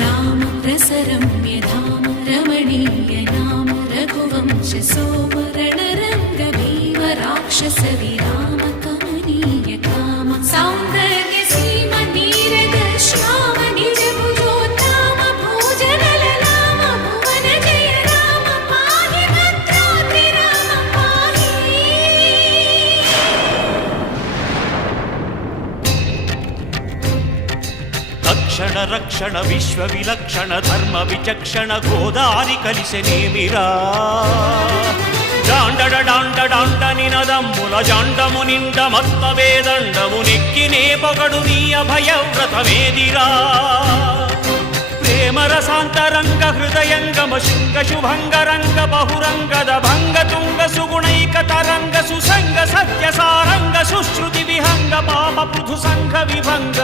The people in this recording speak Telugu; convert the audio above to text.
राम रसरम्य धाम रमणीय नाम रघुवंश सोम रणरंग भीम राक्षस विराम कमनीय काम सौंदर्य सीम नीरद श्याम निज भुजोत्तम भोजनल नाम भुवन जय राम पाहि भद्रोऽपि राम पाहि। తక్షణ రక్షణ విశ్వ విలక్షణ ధర్మ విచక్షణ గోదారి కలిసెనేమిరా జాండడ డాండ డాండ నినదమ్ముల జాండము నిండ మత్త వేదండము నెక్కినే పొగడు నీ అభయవ్రతమేదిరా ప్రేమ రసాంతరంగ హృదయంగమ శృంగ శుభంగరంగ బహురంగద భంగ తుంగ సుగుణైక తరంగ సుసంగ సత్య సారంగ సుశ్రుతి విహంగ పాప పృథు సంఘ విభంగ